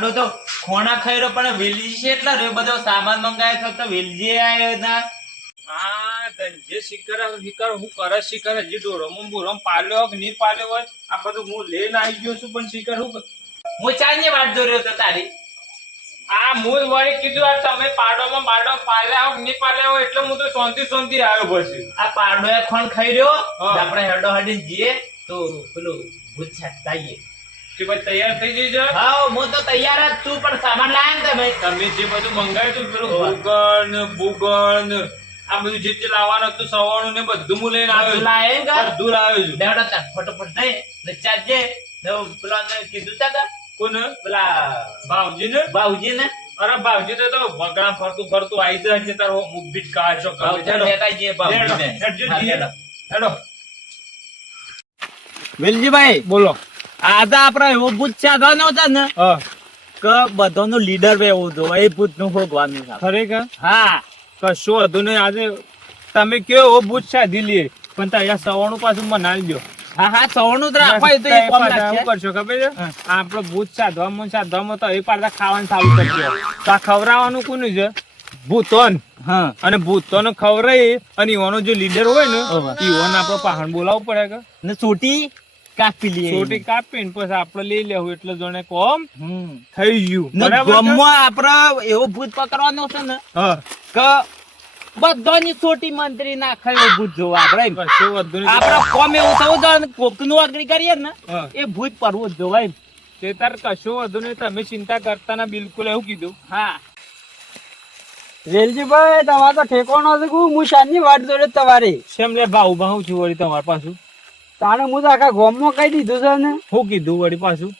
પાડો તો ખોણા ખાઈ રહ્યો પણ વેલજી છે એટલા રે બધો સામાન મંગાવ્યો તો વેલજી આવ્યો ના હા ધનજી શિખર હું કરે શિખર હજી ડોરમ બોરમ પાલ્યો કે નહીં પાલ્યો હોય આ બધું હું લઈને આવી ગયો છું પણ શિખર હું હું ચાંદની વાટ જોઈ રહ્યો હતો તારી આ મૂળ વળી કીધું આ તમે પાડોમાં બાડો પાલ્યા હો કે નહીં પાલ્યા હોય એટલે હું તો શાંતિ આવ્યો પછી આ પાડો એ ખોણ ખાઈ રહ્યો હા. આપણે હેડો હડીને જઈએ તો પેલું ભૂત છાતાઈએ કે ભાઈ તૈયાર થઈ જઈજો હા હું તો તૈયાર જ છું પણ સામાન લાયા ને તમે જે બધું મંગાવ્યું હતું પેલું હોવે. બુગણ ને આ બધું જે લાવવાનું હતું સવાણું ને બધું હું લઈને આવ્યો લાયા છું. બધું લાવ્યો છું લેવડો તાર ફટોફટ થઈ ને ચાલજે પેલા કીધું તા કોને પેલા ભાવજી ને બાઉજી ને અરે ભાવજી તો વગડા ફરતું આવી જાય છે તારો મુખ બીટ કાઢશો હેડો વેલજીભાઈ બોલો આજે આપડે એવો ભૂત સાધવાનો છે ને કે બધાનો લીડર એવો હતો એ ભૂત નું ભોગવાનું છે ખરેખર હા કશું હતું નહીં આજે તમે કયો ભૂત સાધી લઈએ પણ ત્યાં સવાણું પાછું મનાવી દો હા હા સવણું જ રાખવા એ તો એ કોમ લાગશે. શું કરશો ખબર છે આપડે ભૂત સાધવામાં તો એ પાછા ખાવાનું ચાલુ કરજો તો આ ખવડાવવાનું કોનું છે ભૂતોન હા અને ભૂતોને ખવડાવી અને ઈવાનો જે લીડર હોય ને ઓહો. ઈવોને આપડે પહાણ બોલાવવું પડે કે ને છોટી કાપી લઈએ છોટી કાપીને પછી આપડે લઈ લેવું એટલે જોને કોમ હમ થઈ ગયું ને બરાબર છે? ગામમાં આપડે એવો ભૂત પકડવાનો છે ને હા કે બધાની છોટી મંત્રી નાખે એવો ભૂત જોવા આપડે એમ. કશું વાંધો નહીં. આપડે કોમ એવું થવું જોઈએ કોકનું અગ્રી કરીએ ને હા. એ ભૂત પરવું જ જોવાય એમ. તે તાર કશું વાંધો નહીં તમે ચિંતા કરતા ના બિલકુલ એવું કીધું હા વેલજીભાઈ તમારે તો ઠેકાણો છે હું શાનની વાટ જોડે તમારી શેમ લે ભાવ ભાવ છું વળી તમારા પાછું તાણે હું તો આખા ગામમાં કહી દીધું છે ને શું કીધું વળી પાછું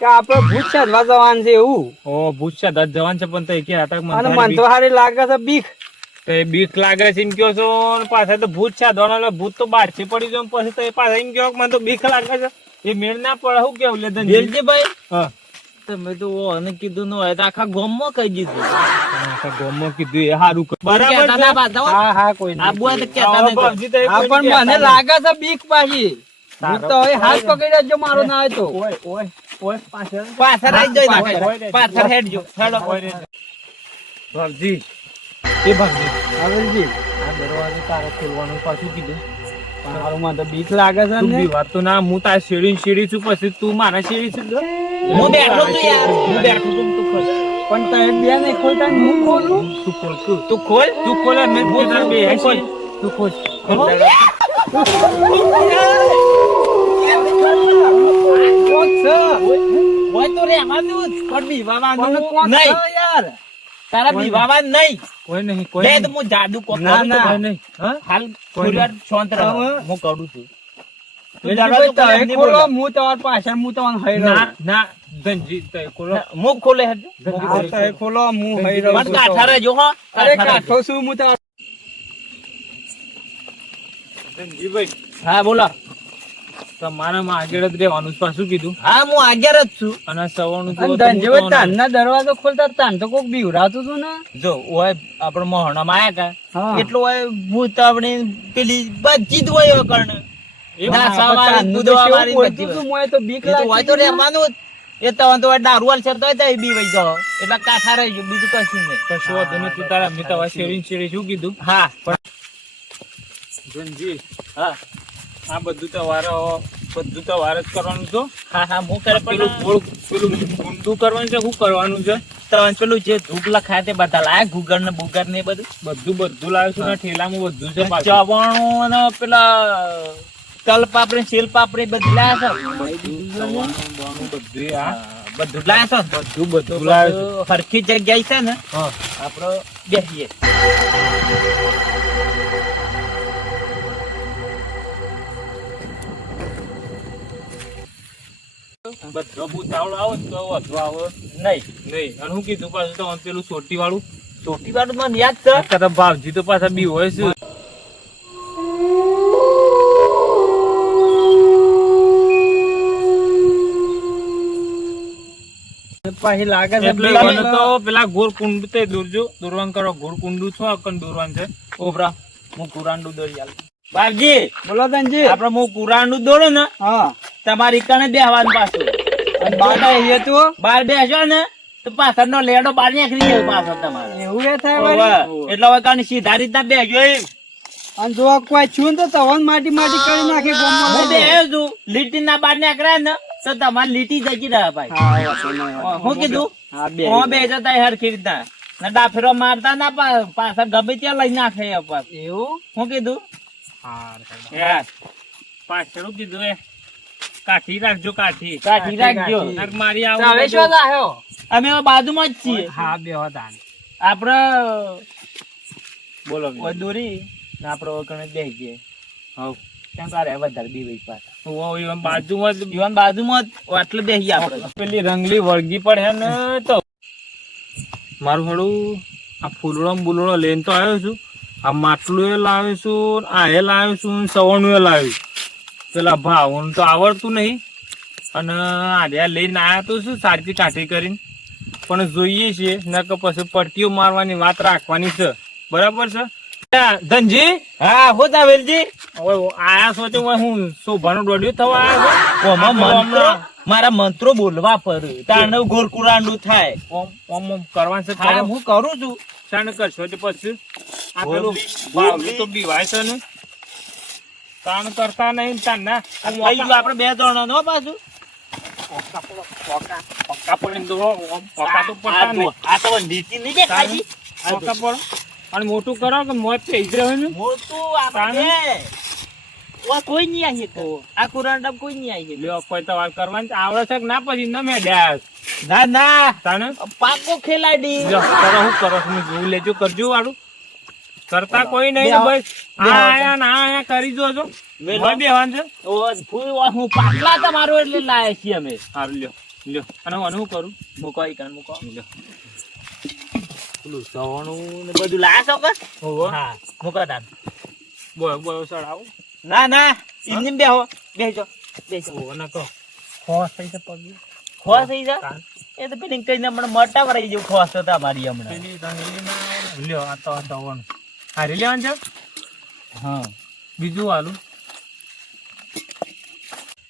કે આપડે ભૂત સાધવા જવાનું છે એવું ઓ ભૂત છે દસ જવાન છે પણ તો કે હતા અને મન તો હારી લાગે છે બીક બીક લાગે છે એમ કયો છો ને પાછા તો ભૂત છે દોણા ભૂત તો બહાર છે પડી જાય પછી તો એ પાછા એમ કયો મને તો બીક લાગે છે એ મેળ ના પડે શું કેવું લે ધનજી? વેલજીભાઈ હા તમે તો અને કીધું ન હોય તો આખા ગામમાં કહી દીધું આખા ગામમાં કીધું એ સારું કર્યું. બરાબર કહેતા છે? ના પાછા હો. હા હા કોઈ નહીં. આબુ હોય તો કહેતા આવો નહીં. ભાવજી તો એ હા કોઈ પણ મને કહેતા લાગે છે બીક પાછી હું તો હવે હાથ પકડી રાખજો મારો ના હોય તો નહીં. ઓય ઓય પાછળ પાછળ આવી જાય ઓય, ને. પાછળ હેડજો હેડો. ભાવજી એ ભાવજી હા વેલજી આ દરવાજો તારે ખોલવાનું પાછું કીધું પણ હારું મને તો બીક લાગે છે તું ને બીવાત તો ના હું તાર શેરી છું પછી તું મારા શેરી છું હું બેઠો છું યાર હું બેઠો છું તું ખોલ પણ તમે બે ને ખોલતા ને હું ખોલું તું ખોલ તું ખોલ મેં પોતા બે હસી તું ખોલ કોક છે હોય તો રહેવાનું જ પણ બીવાવાનું પણ કોક નહીં છે યાર તારા બીવાવાનું નહીં કોઈ નહીં લે કોઈ તો હું જાદુ કોક ના, કરું ના. છું. નહીં હા હાલ થોડી વાર શાંત રહો હવે. હું કરું છું વેલજીભાઈ દરવાજો ખોલે તમે નહીં ખોલો બોલે. હું તમારી પાછળ હું તમને હઈ ના રહ્યો ના ધનજી તય ખોલો મુખ ખોલે હેડજો. હા તમે ખોલો હું હઈ રહ્યો પણ છું કાઠા રહેજો હો અરે કાઠા રહેજો. કાઠો છું હું તમારો ધનજીભાઈ હા બોલો તમારામાં આગળ જ રહેવાનું છે. પાછું કીધું હા હું આગળ જ છું અને સવારનું અને ધનજીભાઈ તાનના દરવાજો ખોલતા તાન તો કોક બીવરાતું હતું ને જો ઓય આપણે મોહણામાં આયા હા. કા એટલું હોય ભૂત આપણે પેલી બધી જ હોય એ કર્ણ ના હા, સવારે તાનનું તો દૂધવા કેવું વાળી બોલતું બધી હતું, હોય. મોંએ તો બીક એ તો હોય તો લાગતી હતી ને. રહેવાનું જ. એ તો હોય દારૂ વાળ છે તો એ બી વઈ જાઓ એટલે કાઠા રહી ગયું બીજું કશું નહીં કશું વાંધો નહીં. તું તારા મેં તમારા શેરી શું કીધું હા ધનજી હા આ બધું તમારે જ કરવાનું છે. હા હા હું કરે પેલું પેલું ઊંધું કરવાનું છે શું કરવાનું છે પણ પેલું જે ધૂપ લખાય તે બધા લાયા ગુગર ને બુગર ને એ બધું બધું લાવ્યું છું ને ઠેલામાં બધું છે પાછું. ચવાણું ને પેલા તલ પાપડી સેલ પાપડી બધું લાયા છે બધું આ બધું લાયા છે બધું લાવ્યું તો હરખી જગ્યાએ છે ને છે. હા આપડે બેસીએ બધો ભૂતાવળો આવો ને તો વધુ આવો નહીં નહીં. અને હું કીધું પાછું તો પેલું સોટી વાળું ચોટી વાળું મને યાદ છે તારા ભાવજી તો પાછા બી હોય છે. પાછી લાગે છે એટલે બીક. મને તો પેલા ગોળ કુંડ તે દોરજો દોરવાન કરો ગોળ કુંડું છો અકન દોરવાન છે. ઓબરા હું કુરાંડું દોરી આલું બાપજી બોલો ધનજી આપડે હું કુરાંડું દોડું ને હા તમારી કણે બેહવાનું પાછું અને બાર બેહીએ તો બાર બેસો ને તો પાછળનો લેડો બાર નીકળી જાય પાછળ તમારે. એવું એ થાય વળી. ઓવે. એટલે હવે કાંઈ સીધા રીતના બેસજો એમ. અને જો કોઈ છું ને તો તવન માટી માટી કરી નાખે ગામમાં હું લઈ જાય. બેહ્યો છું. લીટીના બાર નીકળ્યા ને તો તમારે લીટી જતી રહે ભાઈ. હા, વાંધો નહીં, વાંધો હું કીધું? હા, બે હું બેસજો તાય હરખી રીતના. ને ડાફેરો મારતા ના પાછળ ગમે ત્યાં લઈ નાખે એ પાછું. એવું હું કીધું? હા, પાછળ કીધું એ કાઠી રાખજો કાઠી કાઢી રાખજો. નાક મારી તો હવે શું લાવ્યો? અમે હવે બાજુમાં જ છીએ. હા, બે હતા. આપડે બોલો ઓય દોરી ને આપડે ઓય કણે બેસી જઈએ. હવ કેમ તારે વધારે બીવાય પાછા. બાજુમાં જ યુવાન બાજુમાં જ આટલે બેસી આપણે. પેલી રંગલી વળગી પડે ને તો મારું હળું આ ફૂલડો ને બુલડો લઈને તો આવ્યો છું. આ માટલું એ લાવ્યો છું, આ એ લાવ્યો છું, સવણું એ લાવ્યું. પેલા ભાવ તો આવડતું નહીં અને આર્યા લઈને આવ્યા તો શું સારથી કાઠી કરીને પણ જોઈએ છીએ નકર પછી પટ્ટીઓ મારવાની વાત રાખવાની છે. બરાબર છે ધનજી? હા હો તાવેલજી. હવે આયા છો તો હું શોભાનું દોડ્યું થવા આવ્યો ઓમાં છું. મંત્રો મારા મંત્રો બોલવા પડે તાણે ગોરકુરાંડું થાય. ઓમ કરવાનું છે. હા હું કરું છું. શાને કરશો તે પછી આ પેલું બોબલી. બાવલી તો બીવાય છે ને તાણ કરતા નહીં તાણ ના થઈ ગયું આપણે બે જણા નો પાછું. પક્કા પડીને તો પક્કા તો પડતા નહીં. આ તો લીટી નહીં દેખાય. પક્કા પડો અને મોટું કરો કે મોત થઈ જ રહે ને. મોટું આપણે ઓ કોઈ નહીં આવી શકે. આ કુરાંડા કોઈ નહીં આવી શકે. લ્યો કોઈ તો વાત કરવાની આવડે છે કે ના પછી ન મેડ્યા ના ના તાને પાકો ખેલાડી. લ્યો કરો શું કરો તમે જોવું લેજો કરજો વાળું કરતા કોઈ નહીં ને બે બસ આ આયા ને આ આયા કરી જોજો મોય બેહવાન છે. ઓ ફૂલ હું પાટલા તમારો એટલે લાયા છીએ અમે. સારું લ્યો લ્યો અને હું શું કરું મૂકો ઈ કાન મૂકો. લ્યો પેલું સવણું ને બધું લાયા છો કે? હોવો હા મૂકો તાન. બોય બોય સડાવો ના ના એમને બેહો બેહજો બેહજો. હોવો ન કહો ખોસ થઈ છે પગી ખોસ થઈ જા. એ તો પેલી કઈ હમણાં મોટા વરાઈ જેવું ખોસ હતા મારી હમણાં. પેલી રંગલી ના લ્યો આ તો દવણ હારી લેવાનું છે. હા બીજું આલું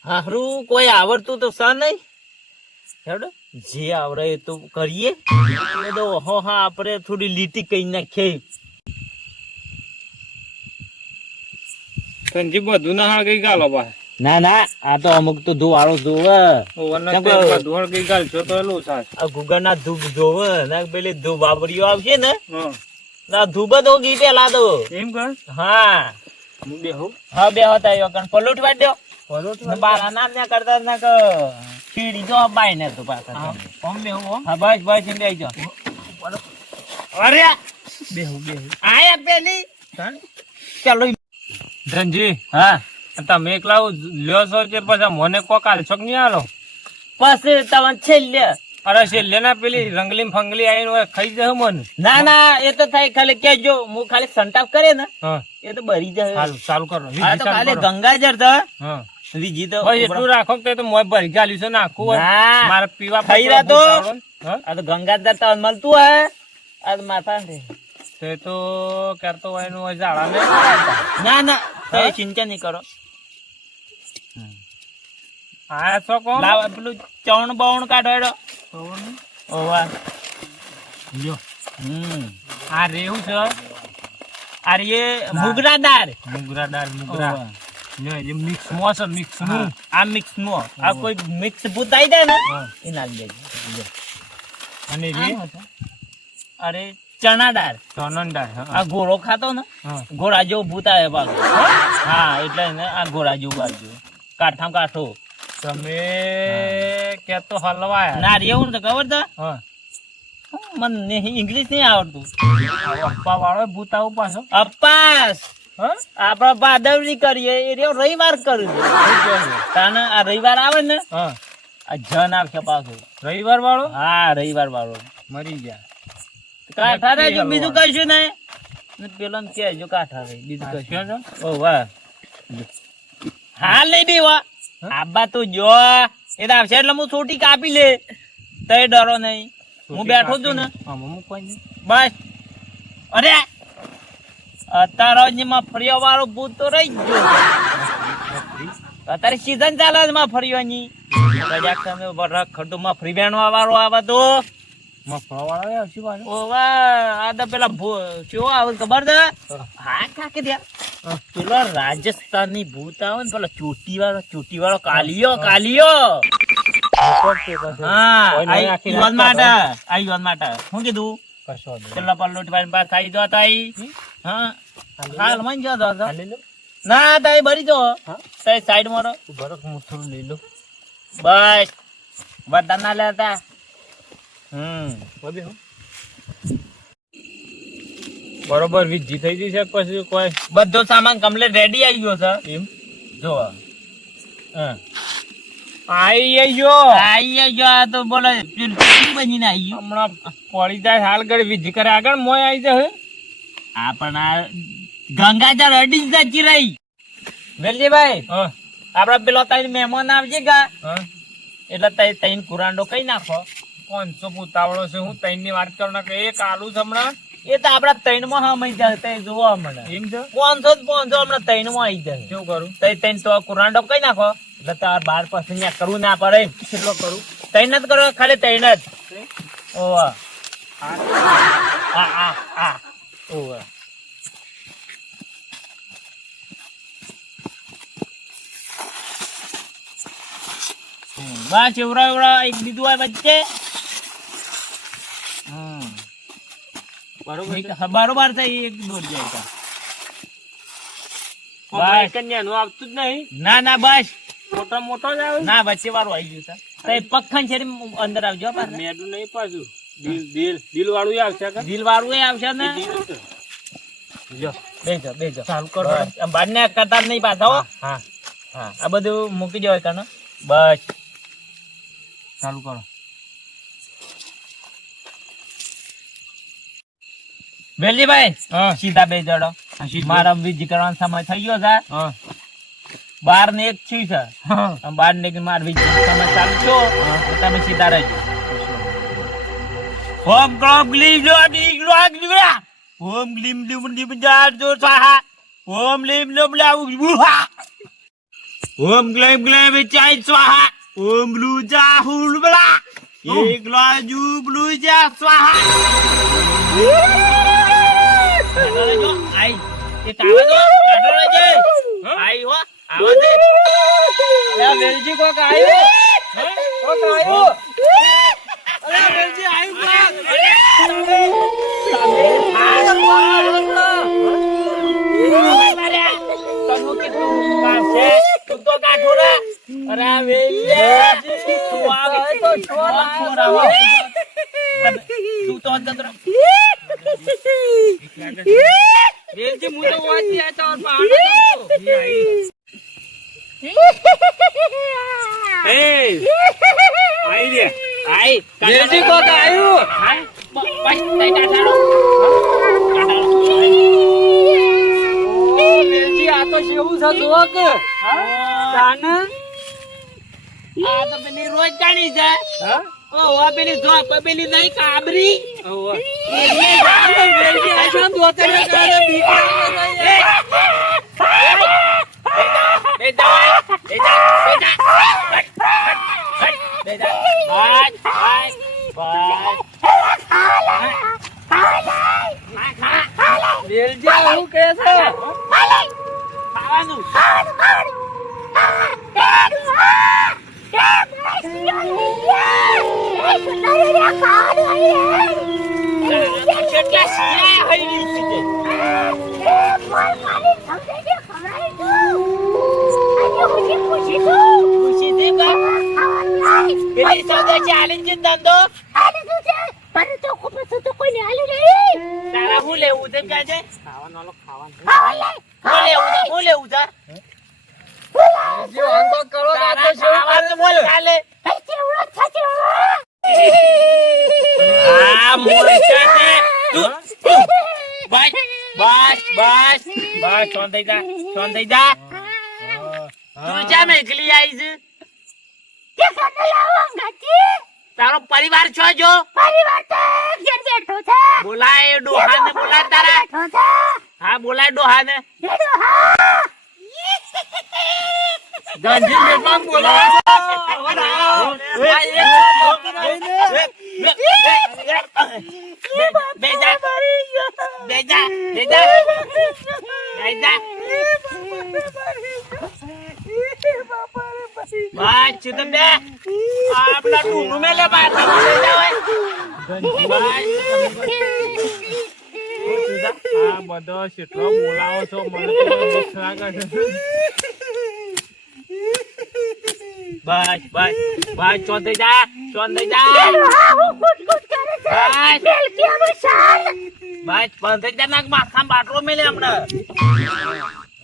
હારું કોઈ આવડતું તો સર નહીં હેડો જે આવડે એ તો કરીએ. એ તો હો હા આપણે થોડી લીટી કઈ નાખીએ. સંજી બધું ના હા ગઈ ગાલો બા ના ના આ તો અમુક તો ધુવાળો જોવે. ઓવર કેમ કે- બધું હળ ગઈ ગાલ છો તો એલું સાસ આ ગુગર ના ધૂપ જોવે ને પેલી ધૂપ વાપરીઓ આવશે ને હા ના ધૂપ જ હોગી પેલા તો. એમ કર હા હું બેહું હા બે હતા એ કણ પલોટ વાડ્યો બોલો ને બારા નામ ને કરતા ના કે ખીડી જો બાય ને તો પાછા. ઓમ બેહું ઓમ હા બસ બસ એમ બેસજો. અરે બેહું બેહું આયા પેલી ચાલો. ધનજી હા તમે એકલા લ્યો છો કે પછી મને કોક આલશો કે નહીં આલો? પછી તમે છેલ્લે. અરે છેલ્લે ના પેલી રંગલી ફંગલી આવીને હોય ખાઈ જાય મને. ના ના એ તો થાય ખાલી કેજો હું ખાલી સંતાપ કરે ને હા એ તો ભરી જાય. ચાલુ ચાલુ કરો આ તો ખાલી વિધિ ગંગાજળ તો હા વિજી તો બસ એટલું રાખો કે તો મોય ભરી ગાલ્યું છે નાખવું હોય ના. મારે પીવા ખાઈ રહ્યા તો? હા આ તો ગંગાજળ તો મળતું હે આ તો માથા ને. તે તો કરતો હોય એનું હોય ઝાડા ને ના ના તો ચિંતા નહીં કરો. આ છો કોણ લાવ પેલું ચણ બવણ કાઢો એડો. ઓવા લ્યો હમ આ રેવું છે આ રે મુગરા દાળ. મુગરા દાળ મુગરા ઓવા. લ્યો એ મિક્સ મો છે મિક્સ નું આ મિક્સ નો આ કોઈ મિક્સ ભૂતાઈ જાય ને હા. એ નાખી દેજો. અને રે અરે ચણા દાળ ચણન દાળ હા આ ઘોડો ખાતો ને હા ઘોડા જેવું ભૂત આવે પાછું. હા એટલે ને આ ઘોડા જેવું બાજુ કાઠા કાઠો તમે કેતો હલવાયા ના રે એવું તો ખબર છે હા મને ઇંગ્લિશ નહીં આવડતું. અપ્પા વાળો ભૂત આવું પાછો અપાસ હા આપડે ભાદરવી કરીએ એ રહ્યો રવિવાર કર્યું તાને આ રવિવાર આવે ને હા આ જન આવશે પાછું. રવિવાર વાળો હા રવિવાર વાળો મરી ગયા કાઠા રહેજો બીજું કશું નહીં ને પેલો ને કહેજો કાઠા રહી બીજું કશું. ઓ વાહ હા લઈ બી વાહ આબા તો જો એ તો આવશે એટલે હું છોટી કાપી લે તો એ ડરો નહીં. હું બેઠો છું ને બસ. અરે અત્યારે ફરિયા વાળો ભૂત તો રહી જ ગયો. અત્યારે સીઝન ચાલે છે માં ફરિયાની. કદાચ તમે વરખ ખડુમાં ફ્રી બેનવા વાળો આવે તો મફળાવાળા આવશે પાછું. ઓવા આ તો પેલા કેવો આવે ખબર છે? હા કાકે ત્યાં પેલો રાજસ્થાનની ભૂત આવે ને પેલો ચોટી વાળો કાલિયો હા આઈ યોન માટે શું કીધું કશો વાંધો નહીં. પેલા પલ્લોટ પાડીને પાસ ખાઈ દો તાઈ હા હાલ મન જો તો આ લઈ લો. ના તાઈ ભરી દો હા? તાઈ સાઈડ મારો ઉભા રહો, હું થોડું લઈ લઉં. બસ બધા ના લેતા બબે હો. બરોબર વીજી થઈ ગઈ છે પછી કોઈ બધો સામાન કમ્પ્લીટ રેડી આવી ગયો છે એમ જો હા આઈ ગયો આઈ ગયો આ તો બોલે ચૂલી બનીને આવી ગયો હમણાં પડી જાય હાલ ઘડી વીજી કરે આગળ મોય આવી જાય. આ પણ આ ગંગાજળ અડી જ જતી રહી વેલજીભાઈ હા આપડા પેલો તઈ મહેમાન આવજે ગા હા એટલે તઈ તઈ કુરાંડો કઈ નાખો 500 પૂતાવળો છે હું તૈન ની વાત કરું ના કે એક આલુ છે હમણાં એ તો આપડા તૈન માં હમાઈ જાય તઈ જોવા મને એમ છે 500 હમણાં તૈન માં આવી જાય કેવું કરું તઈ તૈન તો કુરાંડો કઈ નાખો એટલે તાર બાર પાસે ત્યાં કરવું ના પડે કેટલો કરું તૈન જ કરો ખાલી તૈન જ ઓવા આ ઓવા બસ એવડા એક બીજું હોય વચ્ચે બરોબર છે. બરોબર છે એક દોડ જાય તો. બસ કન્યાનું આવતું જ નહીં ના ના બસ મોટો જ આવે ના વચ્ચે વાળું આવી ગયું છે તઈ પખન છે અંદર આવજો પાછા. મેડું નહીં પાછું દિલ વાળું આવશે કે દિલ વાળું એ આવશે ને જો બેજો ચાલુ કરો. બારને કતાર નહીં પાછા હો. હા હા આ બધું મૂકી દેવાય કાનો બસ ચાલુ કરો. વેલજીભાઈ હા સીધા બે જડો સીધું. મારા બીજી કરવાનો સમય થઈ ગયો છે હા 12 ને 1 થયું છે હા 12 ને 1 માર બીજી સમય ચાલુ છો તો તમે સીધા રહેજો ઓમ globe gleam globe globe globe ઓમ ગ્લીમ ગ્લીમ ગ્લીમ જાર જો સ્વાહા ઓમ લીમ લોબ લાવ બુહા ઓમ ગ્લેમ ગ્લેમ ચાઈ સ્વાહા ઓમ બ્લુ જા હુલ બલા એક લાજુ બ્લુ જા સ્વાહા આઈ એ કાવે તો કાઢો લેજે આઈ હો આવો દે અરે વેલજી કોક આવ્યો કોક આવ્યો અરે વેલજી આવ્યું તમુ કીધું પાસે તું તો કાઢો રે અરે વેલજી તું આવે તો છોડ આવ્યો તું તો અંદર વેલજી હું તો વાંચી આ તો પાડો એ આઈ રે આઈ વેલજી કોક આવ્યું હા બસ તઈ કાઢાડો ઓ વેલજી આ તો કેવું છે જોવો કે તાને આ તો પેલી રોજ જાણી છે હા ઓ પેલી જો પેલી નહીં કાબરી ઓવા વેલજી આ શામ દોતે ને કાલે બીક લાગે વેલજી આવું કે છે વેલજી વાંધો કરો કે આ તો શું કરે છે? તારો પરિવાર છો જો બોલાય ડોહાને બોલાય તારા હા બોલાય ડોહાને ધનજી મેટમાં બોલાવો આ બધો કેટલો બોલાવો છો મને તો બીક લાગે છે બસ બસ બસ ચોંધે જા બસ બંધ જા નાક માથામાં બાટલો મેલે હમણાં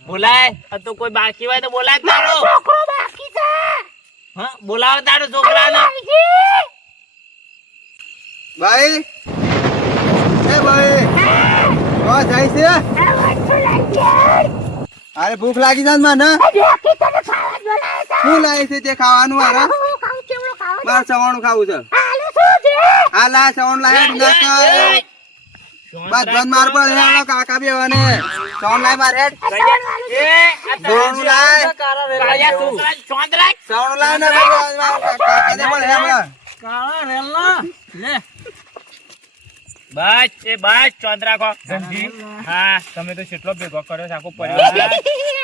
બોલાય આ તો કોઈ બાકી હોય તો બોલાય તારો છોકરો બાકી છે હા બોલાવો તારો છોકરાને ભાઈ એ ભાઈ કોણ જાય છે અરે ભૂખ લાગી જાય મને શું લાગે છે તે ખાવાનું મારે મારે સવાણું ખાવું છે હા લા સવાણું લાય બસ ધન માર પર કાકા બે અને સવાણું લાય મારે સવાણું લાય સવાણું લાય ને કાકા દે પણ કાળા રેલના લે બસ એ બસ ચોંધ રાખો ધનજી હા તમે તો કેટલો ભેગો કર્યો છે આખો પરિવાર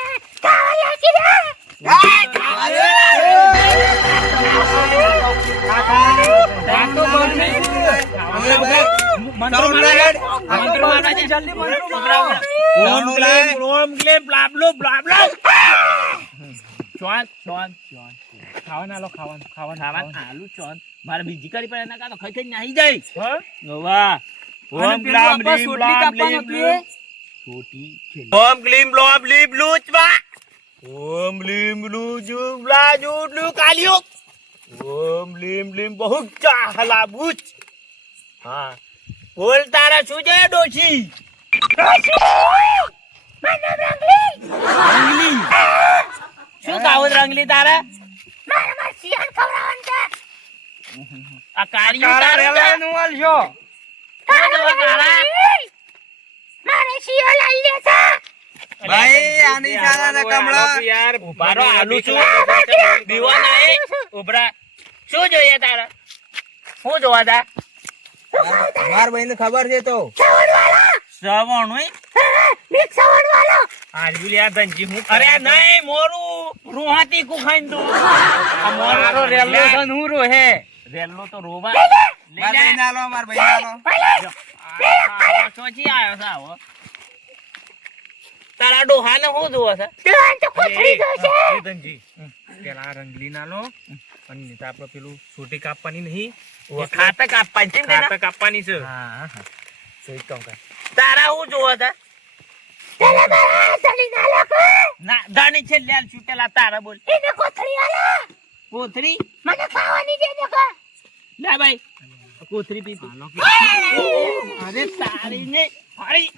મારે બીજી કરી પણ એના કાતો ખાઈ નાહી જાય હા વાહ ઓમ ગ્લામ લીમ લામ લીમ ઓમ ગ્લીમ લોમ લીમ લૂચવા ઓમ લીમ લુ જુબલા જુડલુ કાલિયો ઓમ લીમ લીમ બહુ ચાહલા બુચ હા બોલ તારા શું છે ડોશી રંગલી શું ખાવું રંગલી તારા આ કાળિયું તારે ભાઈ આની સારા ને કમળા યાર ઉભારો આલુ છું દીવાના એ ઉભરા શું જોઈએ તારા શું જોવા તા માર ભાઈ ને ખબર છે તો સવણ હોય આજુ લ્યા ધનજી હું અરે નહીં મોરું રોહાતી કુ ખાઈન તું આ મોરો રેલો સન હું રોહે રેલો તો રોવા માર ભાઈ ના લો માર ભાઈ ના લો ચોચી આયો છે આવો તારા ડોહાને શું જોવો છે ધનજી પેલા રંગલી ના લો અને નહીં તો આપડે પેલું છોટી કાપવાની નહીં ખાતક આપવાની છે ને ખાતક કાપવાની છે હા સહી કહું કે તારા શું જોવો છે ના દાણી છે લ્યાલ છું પેલા તારા બોલ કોથરી મને ખાવાની દે લે ભાઈ કોથરી પી અરે તારી ને ફરી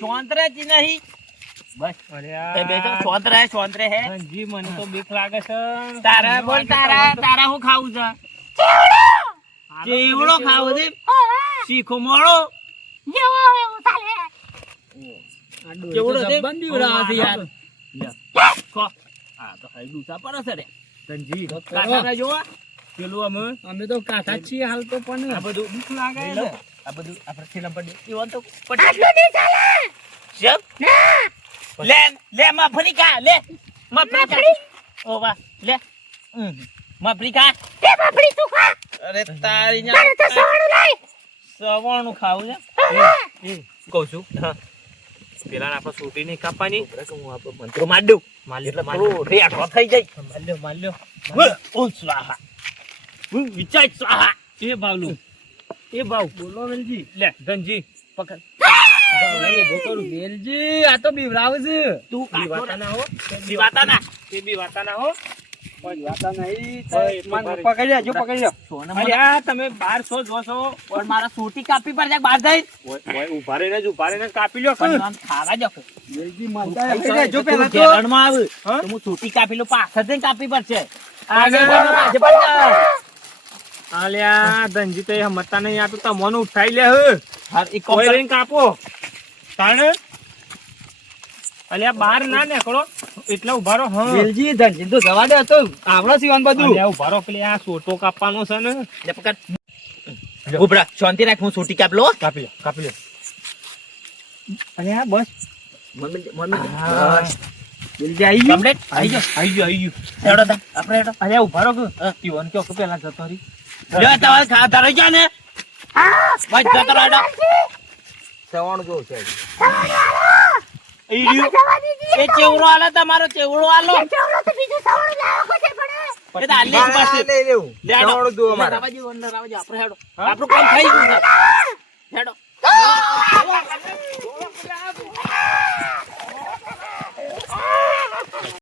ચોંતરે જ નહીં બસ અરે એ બેટો ચોંતરે હે ધનજી મને તો બીક લાગે છે તારા બોલ તારા હું ખાવું છે ચેવડો ખાવો છે શીખો મોળો કેવડો છે બંધી ઉડાવે છે યાર ખો આ તો હાઈ દુસા પર છે રે ધનજી કાકા જોવા પેલું અમે તો કાકા છીએ હાલ તો પણ આ બધું બીક લાગે લઈ લો. છે આ બધું આપણે થેલા પર દે ઈવન તો શબ લે મફરિકા લે મફરિકા ઓ વાહ લે મફરિકા અરે તારી ના સવણું ખાવું છે કહું છું પેલા આપણે છોટી નહીં કાપવાની હું આપણો મંત્રો માર દઉં એટલે મારો રેઠો થઈ જાય માલ્યો ઓ સ્વાહા વિચાર સ્વાહા એ ભાવલું એ ભાવ બોલો વેલજી લે ધનજી પકડ બેલજી આ તો બીવરાવે છે તું બીવાતા ના હો દીવાતા ના તે બીવાતા ના હો પકડી લેજો અરે આ તમે 1200 જોશો પણ મારા સૂટી કાપી પર જાય બહાર જઈ ઓય ઉભા રહીને કાપી લ્યો પણ આમ ખાવા જો બેલજી માનતા જો પેલા તો ઘરમાં આવે તો હું સૂટી કાપી લો પાછળ જઈને કાપી પડશે આલ્યા ધનજી તો હમતા નહીં આ તો તમને ઉઠાઈ લે એક કોઈ રહીને કાપો તાણે અલ્યા બહાર ના નીકળો એટલે ઉભા રહો હા વેલજી ધનજી તો જવા દે તો આવડે સીવાનું બધું અલ્યા ઉભા રહો પેલી આ સોટો કાપવાનો છે ને લે પકડ ઉભરા શાંતિ રાખ હું સોટી કાપ લો કાપી લે અરે હા બસ વેલજી આવી ગયું કમ્પ્લીટ આવી ગયો હેડો તા આપણે હેડો અલ્યા ઉભા રહો કે તીવન કે પેલા જતો રહી લે તમારે ખાતા રહી જા ને બસ જતો રહો સવાણું જોઉં છે એ ચેવડો આલે તમારો ચેવડો આલો એ તો આલે જ પાસે લઈ લેવું લે હેડો. સવાણું જોઉં અમારે રાવાજી, વંડર રાવાજી, આપણે હેડો આપણું કામ થઈ ગયું છે.